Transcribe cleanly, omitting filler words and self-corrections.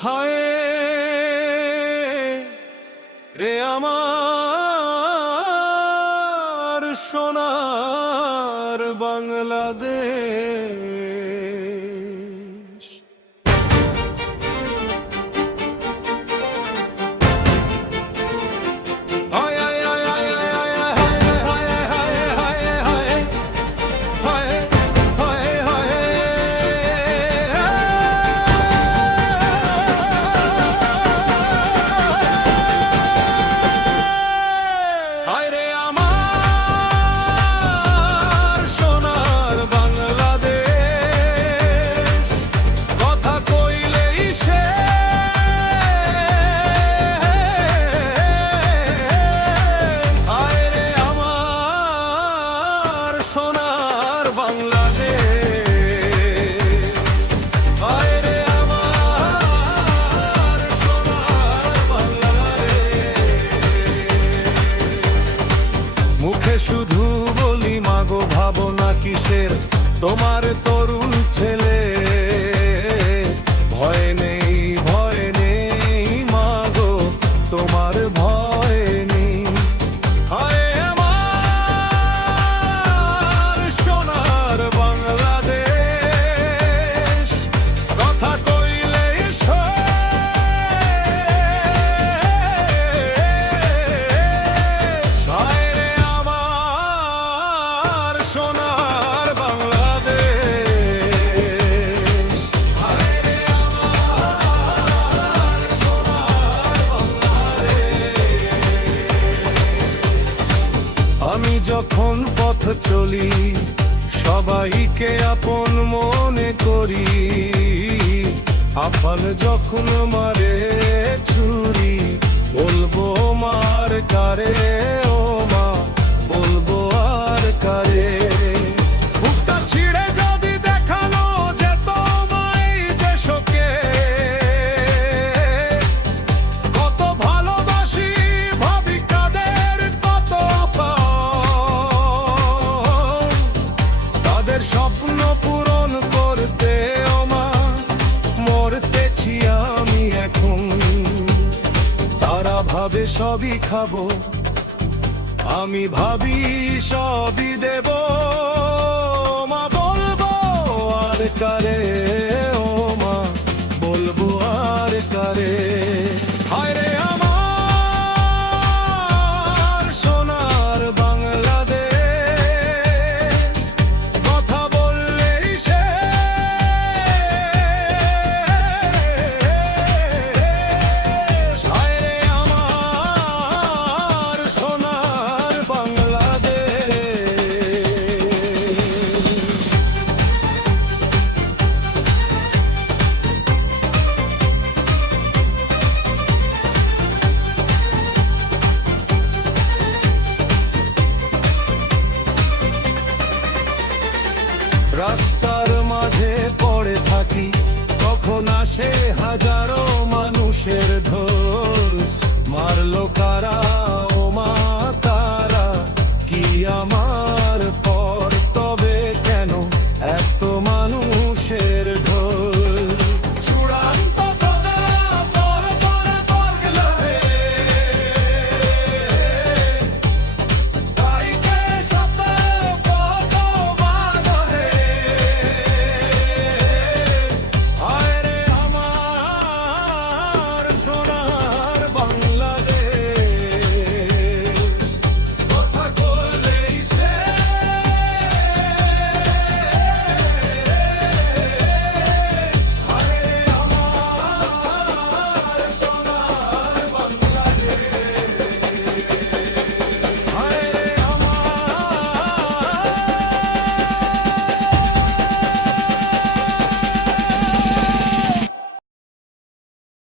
হায় রে আমার সোনার বাংলাদেশ। হায় হায় হায় হায় হায় হায় হায় হায় হায় হায় হায় হায় হায় রে আমার সোনার বাংলাদেশ, কথা কইলেই সে হায় রে আমার সোনার বাংলাদেশ, হায় রে আমার সোনার বাংলাদেশ। মুখে শুধু বলি মাগো ভাবনা কিসের, তোমার তরুণ ছেলে ভয় নেই মাগো, তোমার ভয় নেই। হায় আমার সোনার বাংলাদেশ, কথা কইলেই শেষ। হায় রে আমার সোনার বাংলাদেশ, হায় রে আমার সোনার বাংলাদেশ। আমি যখন পথ চলি সবাইকে আপন মনে করি, আফাল যখন মারে ছুরি বলবো মার কারে, ও মা বলবো আর কারে। বুকটা ছিঁড়ে যদি দেখানো যেত মাই দেশকে, কত ভালোবাসি ভাবি কাদের কত কম। তাদের স্বপ্ন পূরণ করতে ও মা মরতেছি আমি এখন। তারা ভাবে সবই খাবো, আমি ভাবি সবই দেব, মা বলবো আর কারে, ও মা বলবো আর কারে। হায় রে আমার সোনার বাংলাদেশ, কথা বললেই শেষ। হায় রে আমার সোনার বাংলাদেশ। রাস্তার মাঝে পড়ে থাকি, কখন আসে হাজারো মানুষের ঢোল, মারলো কারা